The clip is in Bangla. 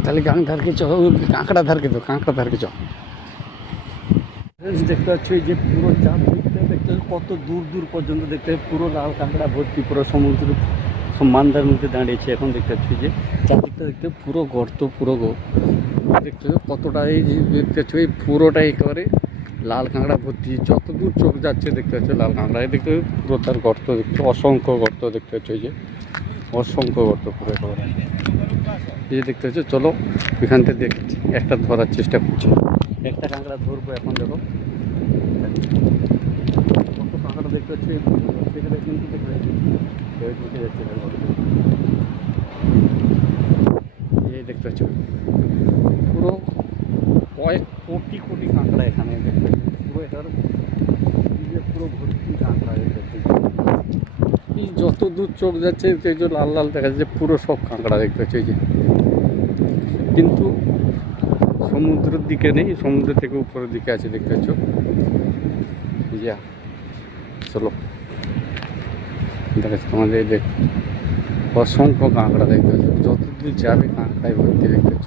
তাহলে গাং ধারকে চ কাঁকড়া ধারকে তো কাঁকড়া ধারকে চ দেখতে পাচ্ছ এই যে পুরো চারদিকটা দেখতে পাচ্ছ, কত দূর দূর পর্যন্ত দেখতে পুরো লাল কাঁকড়া ভর্তি, পুরো সমুদ্র মান্দার মধ্যে দাঁড়িয়েছে। এখন দেখতে পাচ্ছি যে চারদিকটা দেখতে পুরো গর্ত, পুরো গো- দেখতে কতটা এই দেখতে পাচ্ছ, এই পুরোটা একেবারে লাল কাঁকড়া ভর্তি। যত দূর চোখ যাচ্ছে, দেখতে পাচ্ছ লাল কাঁকড়া এই দেখতে পুরো তার গর্ত দেখতে অসংখ্য গর্ত দেখতে পাচ্ছ যে। অসংখ্য গর্ত একেবারে এই দেখতে পাচ্ছ, চলো এখান থেকে দেখ, একটা ধরার চেষ্টা করছি। একটা কাঁকড়া ধরবো এখন, দেখো। কাঁকড়া দেখতে পাচ্ছি, দেখতে এই দেখতে পুরো কয়েক কোটি কোটি কাঁকড়া এখানে দেখতে। পুরো এটার পুরো ভর্তি কাঁকড়া দেখতে পাচ্ছি। যত দূর চোখ যাচ্ছে এই যে লাল লাল দেখা যাচ্ছে, পুরো সব কাঁকড়া দেখতে পাচ্ছি যে। কিন্তু সমুদ্রের দিকে নেই, সমুদ্র থেকে উপরের দিকে আছে, দেখতে পাচ্ছ? ইয়া, চলো। দেখাচ্ছি তোমাদের, এই যে অসংখ্য কাঁকড়া দেখতে পাচ্ছ, যতদূর যাবে কাঁকড়ায় ভর্তি দেখতে পাচ্ছ।